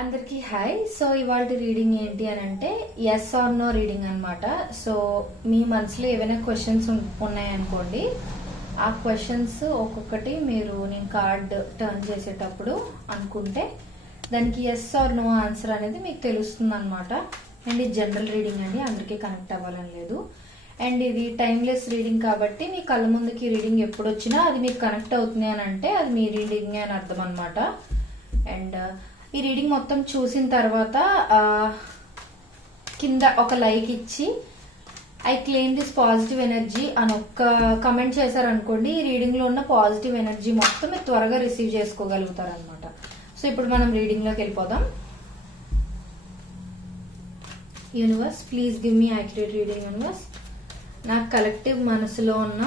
అందరికీ hi. So ఇవాళ reading ఏంటి అని అంటే ఎస్ ఆర్ నో రీడింగ్ అనమాట. సో మీ మనసులో ఏవైనా క్వశ్చన్స్ ఉన్నాయనుకోండి, ఆ క్వశ్చన్స్ ఒక్కొక్కటి నేను కార్డ్ టర్న్ చేసేటప్పుడు అనుకుంటే దానికి ఎస్ ఆర్ నో ఆన్సర్ అనేది మీకు తెలుస్తుంది అనమాట. అండ్ ఇది జనరల్ రీడింగ్ అండి, అందరికీ కనెక్ట్ అవ్వాలని లేదు. అండ్ ఇది టైమ్లెస్ రీడింగ్ కాబట్టి మీ కళ్ళ ముందుకి రీడింగ్ ఎప్పుడు వచ్చినా అది మీకు కనెక్ట్ అవుతుంది అని అంటే అది మీ రీడింగ్ అని అర్థం అనమాట. అండ్ ఈ రీడింగ్ మొత్తం చూసిన తర్వాత కింద ఒక లైక్ ఇచ్చి I claim this positive energy అని ఒక్క కమెంట్ చేశారనుకోండి, ఈ రీడింగ్ లో ఉన్న పాజిటివ్ ఎనర్జీ మొత్తం మీరు త్వరగా రిసీవ్ చేసుకోగలుగుతారు అనమాట. సో ఇప్పుడు మనం రీడింగ్ లోకి వెళ్ళిపోదాం. Universe, please give me accurate reading. Universe, నా కలెక్టివ్ మనసులో ఉన్న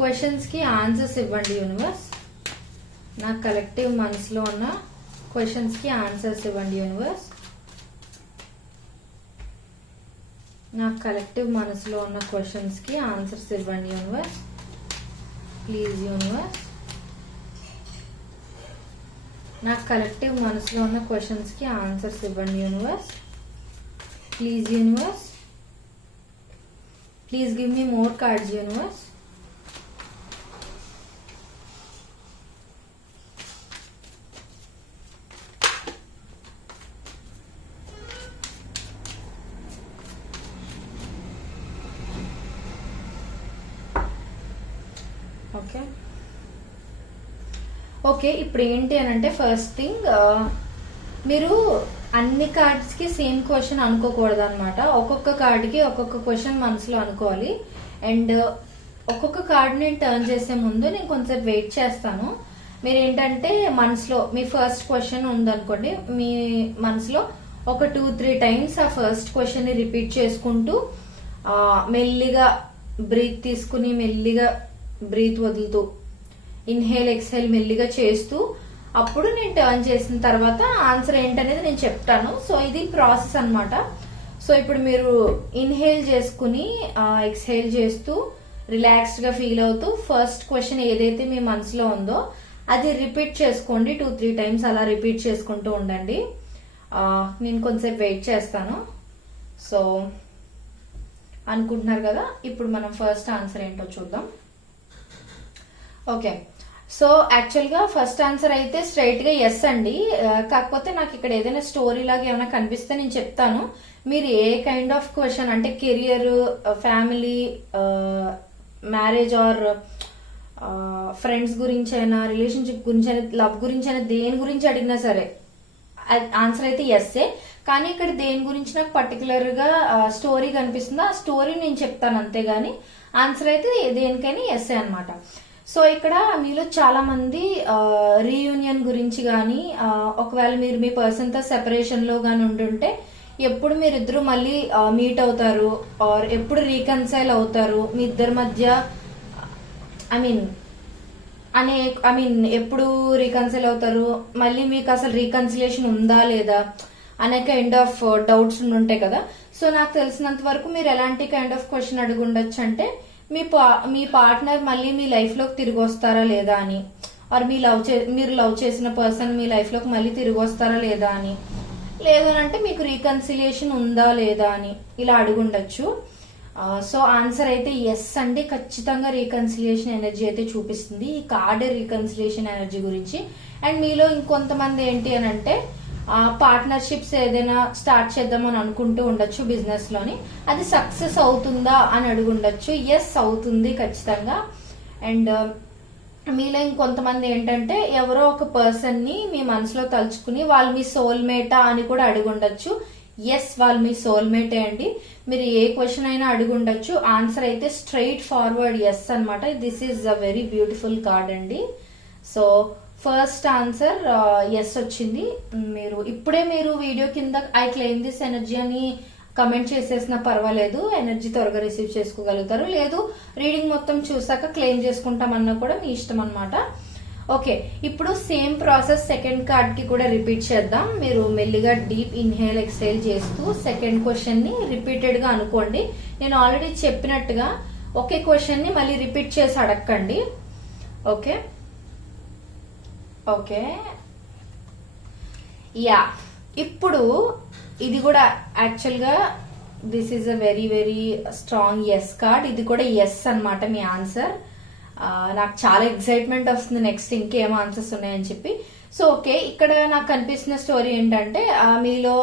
క్వశ్చన్స్ కి ఆన్సర్స్ ఇవ్వండి. యూనివర్స్, నా కలెక్టివ్ మనసులో ఉన్న క్వశ్చన్స్ కి ఆన్సర్స్ ఇవ్వండి. యూనివర్స్, నా కలెక్టివ్ మనసులో ఉన్న క్వశ్చన్స్ కి ఆన్సర్స్ ఇవ్వండి. Universe, please. యూనివర్స్, నా కలెక్టివ్ మనసులో ఉన్న క్వశ్చన్స్ కి ఆన్సర్స్ ఇవ్వండి. Universe, please. Universe, please give me more cards. Universe, okay okay. ఇప్పుడు ఏంటి అని అంటే ఫస్ట్ థింగ్, మీరు అన్ని కార్డ్స్ కి సేమ్ క్వశ్చన్ అనుకోకూడదు అనమాట. ఒక్కొక్క కార్డ్ కి ఒక్కొక్క క్వశ్చన్ మనసులో అనుకోవాలి. అండ్ ఒక్కొక్క కార్డ్ నేను టర్న్ చేసే ముందు నేను కొంచెం వెయిట్ చేస్తాను. మీరు ఏంటంటే మనసులో మీ ఫస్ట్ క్వశ్చన్ ఉందనుకోండి, మీ మనసులో ఒక 2-3 టైమ్స్ ఆ ఫస్ట్ క్వశ్చన్ ని రిపీట్ చేసుకుంటూ మెల్లిగా బ్రీత్ తీసుకుని మెల్లిగా బ్రీత్ వదులుతూ ఇన్హేల్ ఎక్స్హేల్ మెల్లిగా చేస్తూ అప్పుడు నేను టర్న్ చేసిన తర్వాత ఆన్సర్ ఏంటనేది నేను చెప్తాను. సో ఇది ప్రాసెస్ అనమాట. సో ఇప్పుడు మీరు ఇన్హేల్ చేసుకుని ఎక్స్హేల్ చేస్తూ రిలాక్స్డ్ గా ఫీల్ అవుతూ ఫస్ట్ క్వశ్చన్ ఏదైతే మీ మనసులో ఉందో అది రిపీట్ చేసుకోండి. 2-3 టైమ్స్ అలా రిపీట్ చేసుకుంటూ ఉండండి. నేను కొంచెంసేపు వెయిట్ చేస్తాను. సో అనుకుంటున్నారు కదా, ఇప్పుడు మనం ఫస్ట్ ఆన్సర్ ఏంటో చూద్దాం. ఓకే, సో యాక్చువల్ గా ఫస్ట్ ఆన్సర్ అయితే స్ట్రైట్ గా ఎస్ అండి. కాకపోతే నాకు ఇక్కడ ఏదైనా స్టోరీ లాగా ఏమైనా కనిపిస్తే నేను చెప్తాను. మీరు ఏ కైండ్ ఆఫ్ క్వశ్చన్ అంటే career, family, marriage or friends గురించి అయినా, రిలేషన్షిప్ గురించి అయినా, లవ్ గురించి అయినా, దేని గురించి అడిగినా సరే ఆన్సర్ అయితే ఎస్ఏ. కానీ ఇక్కడ దేని గురించి నాకు పర్టికులర్ గా స్టోరీ కనిపిస్తుందో ఆ స్టోరీ నేను చెప్తాను, అంతేగాని ఆన్సర్ అయితే దేనికైనా ఎస్ఏ అనమాట. సో ఇక్కడ మీలో చాలా మంది రీయూనియన్ గురించి కానీ, ఒకవేళ మీరు మీ పర్సన్ తో సెపరేషన్ లో గాని ఉంటుంటే ఎప్పుడు మీరిద్దరు మళ్ళీ మీట్ అవుతారు ఆర్ ఎప్పుడు రీకన్సైల్ అవుతారు, మీ ఇద్దరి మధ్య ఎప్పుడు రీకన్సైల్ అవుతారు, మళ్ళీ మీకు అసలు రీకన్సిలేషన్ ఉందా లేదా అనే కైండ్ ఆఫ్ డౌట్స్ ఉంటాయి కదా. సో నాకు తెలిసినంత వరకు మీరు ఎలాంటి కైండ్ ఆఫ్ క్వశ్చన్ అడిగి ఉండొచ్చు అంటే మీ పార్ట్నర్ మళ్ళీ మీ లైఫ్ లోకి తిరిగి వస్తారా లేదా అని, ఆర్ మీరు లవ్ చేసిన పర్సన్ మీ లైఫ్ లోకి మళ్ళీ తిరిగి వస్తారా లేదా అని, లేదు అంటే మీకు రీకన్సిలియేషన్ ఉందా లేదా అని ఇలా అడుగుండొచ్చు. సో ఆన్సర్ అయితే ఎస్ అండి. ఖచ్చితంగా రీకన్సిలియేషన్ ఎనర్జీ అయితే చూపిస్తుంది ఈ కార్డ్, రీకన్సిలియేషన్ ఎనర్జీ గురించి. అండ్ మీలో ఇంకొంతమంది ఏంటి అని అంటే పార్ట్నర్షిప్స్ ఏదైనా స్టార్ట్ చేద్దామని అనుకుంటూ ఉండొచ్చు బిజినెస్ లోని, అది సక్సెస్ అవుతుందా అని అడుగుండొచ్చు. ఎస్ అవుతుంది ఖచ్చితంగా. అండ్ మీలో ఇంకొంతమంది ఏంటంటే ఎవరో ఒక పర్సన్ ని మీ మనసులో తలుచుకుని వాళ్ళు మీ సోల్మేటా అని కూడా అడుగుండొచ్చు. ఎస్, వాళ్ళు మీ సోల్మేటే అండి. మీరు ఏ క్వశ్చన్ అయినా అడుగుండొచ్చు. ఆన్సర్ అయితే స్ట్రైట్ ఫార్వర్డ్ ఎస్ అనమాట. This is a very beautiful card అండి. సో ఫస్ట్ ఆన్సర్ ఎస్ వచ్చింది. ఇప్పుడే మీరు వీడియో కింద ఐ క్లెయిమ్ దిస్ ఎనర్జీ అని కమెంట్ చేసేసినా పర్వాలేదు, ఎనర్జీ త్వరగా రిసీవ్ చేసుకోగలుగుతారు. లేదు రీడింగ్ మొత్తం చూసాక క్లెయిమ్ చేసుకుంటామన్నా కూడా మీ ఇష్టం అనమాట. ఓకే, ఇప్పుడు సేమ్ ప్రాసెస్ సెకండ్ కార్డ్ కి కూడా రిపీట్ చేద్దాం. మీరు మెల్లిగా డీప్ ఇన్హేల్ ఎక్స్హేల్ చేస్తూ సెకండ్ క్వశ్చన్ ని రిపీటెడ్ గా అనుకోండి. నేను ఆల్రెడీ చెప్పినట్టుగా ఒకే క్వశ్చన్ ని మళ్ళీ రిపీట్ చేసి అడగండి. ఓకే ఓకే, యా ఇప్పుడు ఇది కూడా యాక్చువల్ గా this is a very very strong yes card. ఇది కూడా ఎస్ అన్నమాట మీ ఆన్సర్. నాకు చాలా ఎక్సైట్మెంట్ వస్తుంది నెక్స్ట్ ఇంకేం ఆన్సర్స్ ఉన్నాయని చెప్పి. సో ఓకే, ఇక్కడ నాకు కనిపిస్తున్న స్టోరీ ఏంటంటే మీలో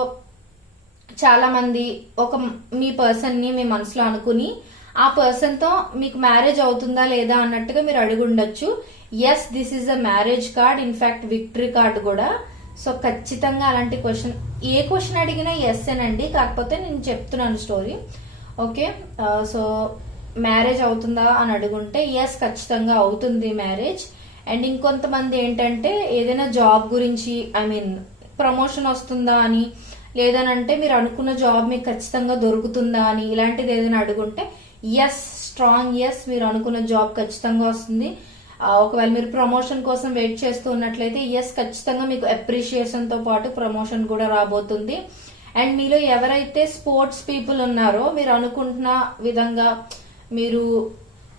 చాలా మంది మీ పర్సన్ ని మీ మనసులో అనుకుని ఆ పర్సన్ తో మీకు మ్యారేజ్ అవుతుందా లేదా అన్నట్టుగా మీరు అడిగి ఉండొచ్చు. Yes, this is a marriage card, in fact victory card కూడా. సో ఖచ్చితంగా అలాంటి క్వశ్చన్, ఏ క్వశ్చన్ అడిగినా ఎస్ అనండి, కాకపోతే నేను చెప్తున్నాను స్టోరీ. ఓకే, సో మ్యారేజ్ అవుతుందా అని అడుగుంటే ఎస్, ఖచ్చితంగా అవుతుంది మ్యారేజ్. అండ్ ఇంకొంతమంది ఏంటంటే ఏదైనా జాబ్ గురించి, ప్రమోషన్ వస్తుందా అని, లేదనంటే మీరు అనుకున్న జాబ్ మీకు ఖచ్చితంగా దొరుకుతుందా అని, ఇలాంటిది ఏదైనా అడుగుంటే ఎస్, స్ట్రాంగ్ ఎస్, మీరు అనుకున్న జాబ్ ఖచ్చితంగా వస్తుంది. ఒకవేళ మీరు ప్రమోషన్ కోసం వెయిట్ చేస్తూ ఉన్నట్లయితే ఎస్, ఖచ్చితంగా మీకు అప్రిషియేషన్ తో పాటు ప్రమోషన్ కూడా రాబోతుంది. అండ్ మీలో ఎవరైతే స్పోర్ట్స్ పీపుల్ ఉన్నారో, మీరు అనుకుంటున్న విధంగా మీరు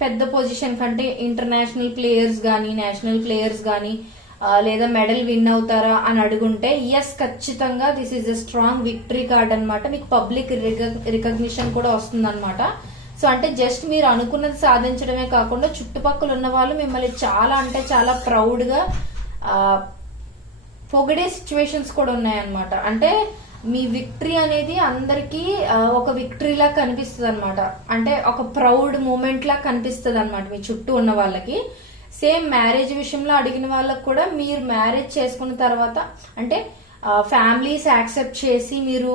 పెద్ద పొజిషన్ కంటే ఇంటర్నేషనల్ ప్లేయర్స్ గానీ, నేషనల్ ప్లేయర్స్ గానీ, లేదా మెడల్ విన్ అవుతారా అని అడుగుంటే ఎస్, ఖచ్చితంగా this is a strong victory card అనమాట. మీకు పబ్లిక్ రికగ్నిషన్ కూడా వస్తుంది అనమాట. సో అంటే జస్ట్ మీరు అనుకున్నది సాధించడమే కాకుండా చుట్టుపక్కల ఉన్న వాళ్ళు మిమ్మల్ని చాలా అంటే చాలా ప్రౌడ్ గా పొగిడే సిచ్యువేషన్స్ కూడా ఉన్నాయన్నమాట. అంటే మీ విక్టరీ అనేది అందరికి ఒక విక్టరీలా కనిపిస్తుంది అనమాట. అంటే ఒక ప్రౌడ్ మూమెంట్ లా కనిపిస్తుంది అనమాట మీ చుట్టూ ఉన్న వాళ్ళకి. సేమ్ మ్యారేజ్ విషయంలో అడిగిన వాళ్ళకి కూడా మీరు మ్యారేజ్ చేసుకున్న తర్వాత అంటే ఫ్యామిలీస్ యాక్సెప్ట్ చేసి మీరు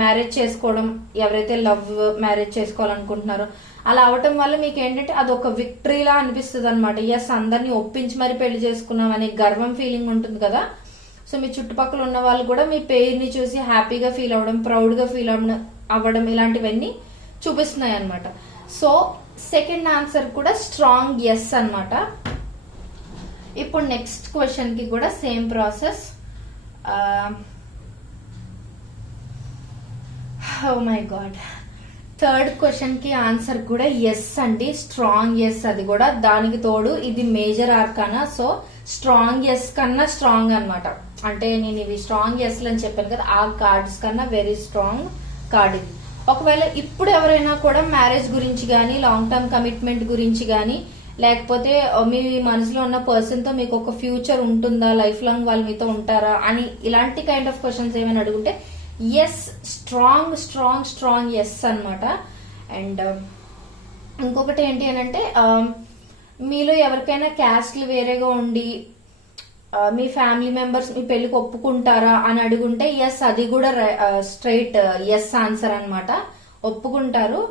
మ్యారేజ్ చేసుకోవడం, ఎవరైతే లవ్ మ్యారేజ్ చేసుకోవాలనుకుంటున్నారో అలా అవటం వల్ల మీకు ఏంటంటే అదొక విక్టరీలా అనిపిస్తుంది అనమాట. ఎస్, అందరినీ ఒప్పించి మరి పెళ్లి చేసుకున్నాం అనే గర్వం ఫీలింగ్ ఉంటుంది కదా. సో మీ చుట్టుపక్కల ఉన్న వాళ్ళు కూడా మీ పేరుని చూసి హ్యాపీగా ఫీల్ అవ్వడం, ప్రౌడ్ గా ఫీల్ అవ్వడం, ఇలాంటివన్నీ చూపిస్తున్నాయి అనమాట. సో సెకండ్ ఆన్సర్ కూడా స్ట్రాంగ్ ఎస్ అన్నమాట. ఇప్పుడు నెక్స్ట్ క్వశ్చన్ కి కూడా same process. Oh my god, third question కి ఆన్సర్ కూడా ఎస్ అండి, స్ట్రాంగ్ ఎస్. అది కూడా దానికి తోడు ఇది major arcana. So strong yes కన్నా స్ట్రాంగ్ అన్నమాట. అంటే నేను ఇవి స్ట్రాంగ్ ఎస్ అని చెప్పాను కదా, ఆ కార్డ్స్ కన్నా వెరీ స్ట్రాంగ్ కార్డ్ ఇది. ఒకవేళ ఇప్పుడు ఎవరైనా కూడా మ్యారేజ్ గురించి గానీ, లాంగ్ టర్మ్ కమిట్మెంట్ గురించి గానీ, లేకపోతే మీ మనసులో ఉన్న పర్సన్ తో మీకు ఒక ఫ్యూచర్ ఉంటుందా, లైఫ్ లాంగ్ వాళ్ళు మీతో ఉంటారా అని ఇలాంటి కైండ్ ఆఫ్ క్వశ్చన్స్ ఏమైనా అడుగుంటే yes, strong strong strong yes అన్నమాట. అండ్ ఇంకొకటి ఏంటి అని అంటే మీలో ఎవరికైనా క్యాస్ట్లు వేరేగా ఉండి మీ ఫ్యామిలీ మెంబర్స్ మీ పెళ్లికి ఒప్పుకుంటారా అని అడుగుంటే ఎస్, అది కూడా స్ట్రైట్ ఎస్ ఆన్సర్ అన్నమాట, ఒప్పుకుంటారు.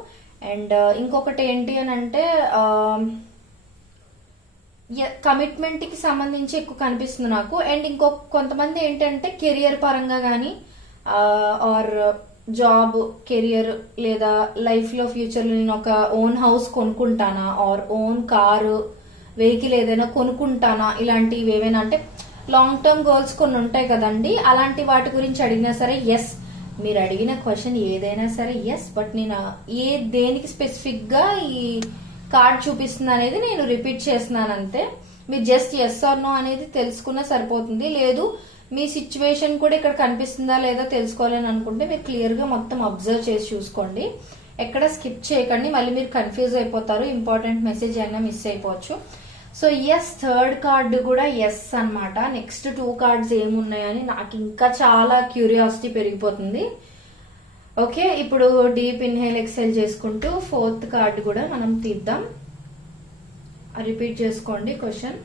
అండ్ ఇంకొకటి ఏంటి అని అంటే కమిట్మెంట్ కి సంబంధించి ఎక్కువ కనిపిస్తుంది నాకు. అండ్ కొంతమంది ఏంటంటే కెరియర్ పరంగా గానీ ఆర్ జాబ్, కెరియర్, లేదా లైఫ్ లో ఫ్యూచర్ లో నేను ఒక ఓన్ హౌస్ కొనుక్కుంటానా, ఆర్ ఓన్ కారు, వెహికల్ ఏదైనా కొనుక్కుంటానా, ఇలాంటివి ఏవైనా అంటే లాంగ్ టర్మ్ గోల్స్ కొన్ని ఉంటాయి కదండి, అలాంటి వాటి గురించి అడిగినా సరే ఎస్. మీరు అడిగిన క్వశ్చన్ ఏదైనా సరే ఎస్, బట్ నేను దేనికి స్పెసిఫిక్ గా ఈ కార్డ్ చూపిస్తుంది అనేది నేను రిపీట్ చేస్తున్నాను అంతే. మీరు జస్ట్ ఎస్ ఆర్ నో అనేది తెలుసుకున్నా సరిపోతుంది. లేదు మీ సిచ్యువేషన్ కూడా ఇక్కడ కనిపిస్తుందా లేదా తెలుసుకోవాలని అనుకుంటే మీరు క్లియర్ గా మొత్తం అబ్జర్వ్ చేసి చూసుకోండి, ఎక్కడ స్కిప్ చేయకండి, మళ్ళీ మీరు కన్ఫ్యూజ్ అయిపోతారు, ఇంపార్టెంట్ మెసేజ్ అయినా మిస్ అయిపోవచ్చు. సో ఎస్, థర్డ్ కార్డు కూడా ఎస్ అన్నమాట. నెక్స్ట్ 2 కార్డ్స్ ఏమున్నాయని నాకు ఇంకా చాలా క్యూరియాసిటీ పెరిగిపోతుంది. ఓకే, ఇప్పుడు డీప్ ఇన్హేల్ ఎక్సెల్ చేసుకుంటూ 4th కార్డు కూడా మనం తీద్దాం. రిపీట్ చేసుకోండి క్వశ్చన్.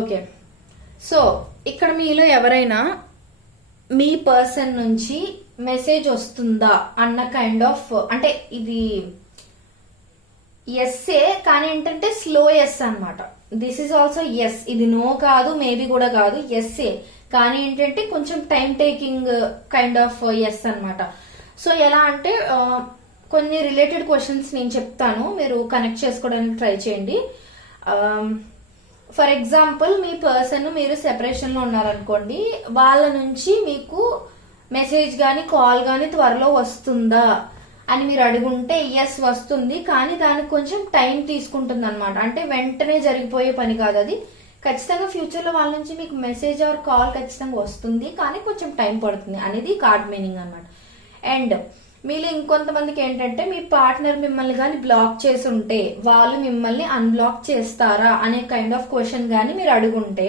ఓకే, సో ఇక్కడ మీలో ఎవరైనా మీ పర్సన్ నుంచి మెసేజ్ వస్తుందా అన్న కైండ్ ఆఫ్, అంటే ఇది ఎస్ఏ కానీ ఏంటంటే స్లో ఎస్ అన్నమాట. దిస్ ఈజ్ ఆల్సో ఎస్, ఇది నో కాదు, మేబీ కూడా కాదు, ఎస్ఏ కానీ ఏంటంటే కొంచెం time taking kind of yes అన్నమాట. సో ఎలా అంటే కొన్ని రిలేటెడ్ క్వశ్చన్స్ నేను చెప్తాను, మీరు కనెక్ట్ చేసుకోవడానికి ట్రై చేయండి. ఫర్ ఎగ్జాంపుల్ మీ పర్సన్ మీరు సెపరేషన్ లో ఉన్నారనుకోండి, వాళ్ళ నుంచి మీకు మెసేజ్ గానీ కాల్ గానీ త్వరలో వస్తుందా అని మీరు అడుగుంటే ఎస్, వస్తుంది, కానీ దానికి కొంచెం టైం తీసుకుంటుంది అనమాట. అంటే వెంటనే జరిగిపోయే పని కాదు అది, ఖచ్చితంగా ఫ్యూచర్ లో వాళ్ళ నుంచి మీకు మెసేజ్ ఆర్ కాల్ ఖచ్చితంగా వస్తుంది, కానీ కొంచెం టైం పడుతుంది అనేది కార్డ్ మీనింగ్ అన్నమాట. అండ్ మీలో ఇంకొంతమందికి ఏంటంటే మీ పార్ట్నర్ మిమ్మల్ని కానీ బ్లాక్ చేసి ఉంటే వాళ్ళు మిమ్మల్ని అన్బ్లాక్ చేస్తారా అనే కైండ్ ఆఫ్ క్వశ్చన్ గానీ మీరు అడుగుంటే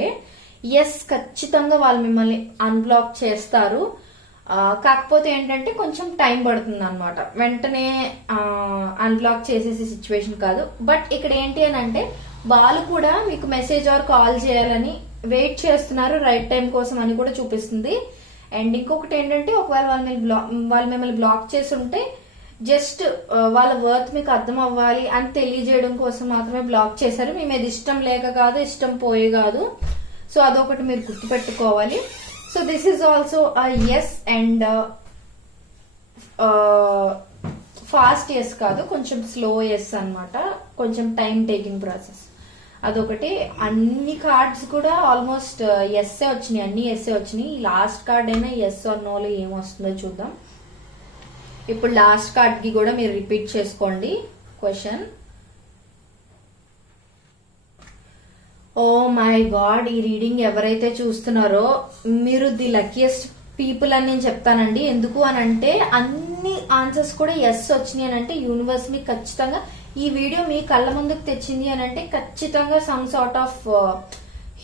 ఎస్, ఖచ్చితంగా వాళ్ళు మిమ్మల్ని అన్బ్లాక్ చేస్తారు. కాకపోతే ఏంటంటే కొంచెం టైం పడుతుంది అనమాట, వెంటనే అన్బ్లాక్ చేసేసే సిచ్యువేషన్ కాదు. బట్ ఇక్కడ ఏంటి అని అంటే వాళ్ళు కూడా మీకు మెసేజ్ ఆర్ కాల్ చేయాలని వెయిట్ చేస్తున్నారు, రైట్ టైం కోసం అని కూడా చూపిస్తుంది. అండ్ ఇంకొకటి ఏంటంటే ఒకవేళ వాళ్ళు మిమ్మల్ని బ్లాక్ చేసి ఉంటే జస్ట్ వాళ్ళ వర్త్ మీకు అర్థం అవ్వాలి అని తెలియజేయడం కోసం మాత్రమే బ్లాక్ చేశారు, మీ మీద ఇష్టం లేక కాదు, ఇష్టం పోయే కాదు. సో అదొకటి మీరు గుర్తుపెట్టుకోవాలి. So this is also yes and fast yes కాదు, కొంచెం స్లో ఎస్ అన్నమాట, కొంచెం టైం టేకింగ్ ప్రాసెస్. అదొకటి. అన్ని కార్డ్స్ కూడా ఆల్మోస్ట్ ఎస్ఏ వచ్చినాయి, అన్ని ఎస్ఏ వచ్చినాయి. లాస్ట్ కార్డ్ అయినా ఎస్ ఆర్ నోలో ఏమొస్తుందో చూద్దాం. ఇప్పుడు లాస్ట్ కార్డ్ కి కూడా మీరు రిపీట్ చేసుకోండి క్వశ్చన్. ఓ మై గాడ్, ఈ రీడింగ్ ఎవరైతే చూస్తున్నారో మీరు ది లక్కీయెస్ట్ పీపుల్ అని నేను చెప్తానండి. ఎందుకు అని అంటే అన్ని ఆన్సర్స్ కూడా ఎస్ వచ్చినాయి అని అంటే యూనివర్స్ మీకు ఖచ్చితంగా ఈ వీడియో మీ కళ్ళ ముందుకు తెచ్చింది అని అంటే ఖచ్చితంగా some sort of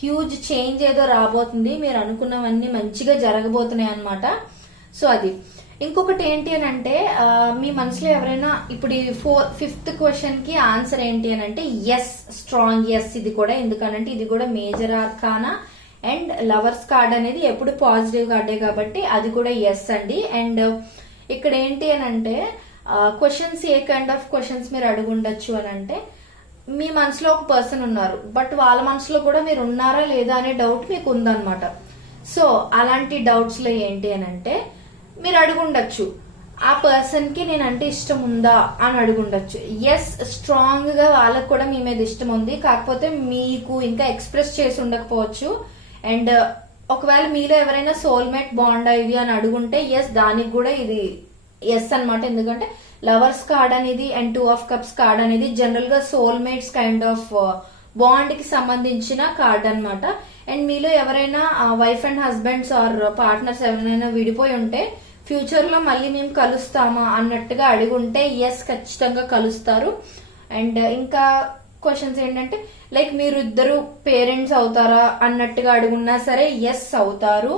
huge change ఏదో రాబోతుంది, మీరు అనుకున్నవన్నీ మంచిగా జరగబోతున్నాయి అనమాట. సో అది. ఇంకొకటి ఏంటి అని అంటే మీ మనసులో ఎవరైనా ఇప్పుడు ఈ ఫిఫ్త్ క్వశ్చన్ కి ఆన్సర్ ఏంటి అని అంటే ఎస్, స్ట్రాంగ్ ఎస్. ఇది కూడా ఎందుకనంటే ఇది కూడా major arcana and lovers card అనేది ఎప్పుడు పాజిటివ్ కార్డే కాబట్టి అది కూడా ఎస్ అండి. అండ్ ఇక్కడ ఏంటి అని అంటే questions A kind of questions మీరు అడుగుండొచ్చు అని అంటే మీ మనసులో ఒక పర్సన్ ఉన్నారు, బట్ వాళ్ళ మనసులో కూడా మీరు ఉన్నారా లేదా అనే డౌట్ మీకు ఉందన్నమాట. సో అలాంటి డౌట్స్ లో ఏంటి అని అంటే మీరు అడుగుండొచ్చు ఆ పర్సన్ కి నేనంటే ఇష్టం ఉందా అని అడుగుండొచ్చు. ఎస్, స్ట్రాంగ్ గా వాళ్ళకు కూడా మీ మీద ఇష్టం ఉంది, కాకపోతే మీకు ఇంకా ఎక్స్ప్రెస్ చేసి ఉండకపోవచ్చు. అండ్ ఒకవేళ మీలో ఎవరైనా సోల్మేట్ బాండా ఇది అని అడుగుంటే ఎస్, దానికి కూడా ఇది ఎస్ అన్నమాట. ఎందుకంటే లవర్స్ కార్డ్ అనేది అండ్ 2 of Cups కార్డ్ అనేది జనరల్ గా సోల్మేట్స్ కైండ్ ఆఫ్ బాండ్ కి సంబంధించిన కార్డ్ అన్నమాట. అండ్ మీలో ఎవరైనా wife and husbands or partners ఎవరైనా విడిపోయి ఉంటే ఫ్యూచర్ లో మళ్ళీ మేము కలుస్తామా అన్నట్టుగా అడుగుంటే ఎస్, ఖచ్చితంగా కలుస్తారు. అండ్ ఇంకా క్వశ్చన్స్ ఏంటంటే లైక్ మీరు ఇద్దరు పేరెంట్స్ అవుతారా అన్నట్టుగా అడుగున్నా సరే ఎస్ అవుతారు.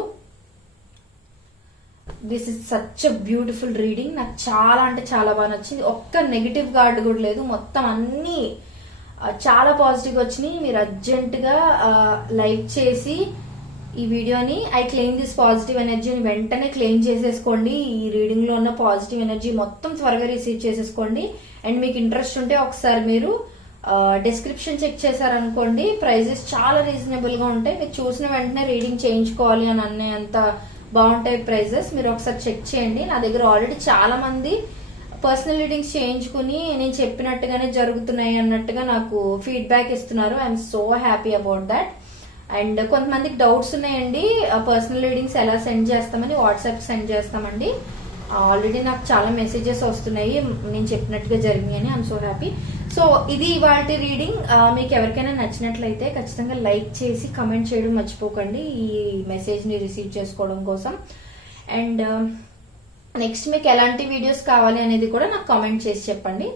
This is such a beautiful reading. నాకు చాలా అంటే చాలా బాగా నచ్చింది. ఒక్క నెగిటివ్ కార్డు కూడా లేదు, మొత్తం అన్ని చాలా పాజిటివ్ వచ్చినాయి. మీరు అర్జెంట్ గా లైక్ చేసి ఈ వీడియోని ఐ క్లెయిమ్ దిస్ పాజిటివ్ ఎనర్జీని వెంటనే క్లెయిమ్ చేసేసుకోండి. ఈ రీడింగ్ లో ఉన్న పాజిటివ్ ఎనర్జీ మొత్తం త్వరగా రిసీవ్ చేసేసుకోండి. అండ్ మీకు ఇంట్రెస్ట్ ఉంటే ఒకసారి మీరు డిస్క్రిప్షన్ చెక్ చేశారనుకోండి, ప్రైజెస్ చాలా రీజనబుల్ గా ఉంటాయి. మీరు చూసిన వెంటనే రీడింగ్ చేయించుకోవాలి అని అన్నంత బాగుంటాయి ప్రైజెస్. మీరు ఒకసారి చెక్ చేయండి. నా దగ్గర ఆల్రెడీ చాలా మంది పర్సనల్ రీడింగ్స్ చేయించుకుని నేను చెప్పినట్టుగానే జరుగుతున్నాయి అన్నట్టుగా నాకు ఫీడ్బ్యాక్ ఇస్తున్నారు. I'm so happy about that. And కొంతమందికి డౌట్స్ ఉన్నాయండి, పర్సనల్ రీడింగ్స్ ఎలా సెండ్ చేస్తామని. వాట్సాప్ సెండ్ చేస్తామండి. ఆల్రెడీ నాకు చాలా మెసేజెస్ వస్తున్నాయి నేను చెప్పినట్టుగా జరిగింది అని. I'm so happy. సో ఇది ఇవాల్టి రీడింగ్. మీకు ఎవరికైనా నచ్చినట్లయితే ఖచ్చితంగా లైక్ చేసి కమెంట్ చేయడం మర్చిపోకండి ఈ మెసేజ్ ని రిసీవ్ చేసుకోవడం కోసం. అండ్ నెక్స్ట్ మీకు ఎలాంటి వీడియోస్ కావాలి అనేది కూడా నాకు కామెంట్ చేసి చెప్పండి.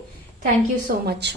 Thank you so much.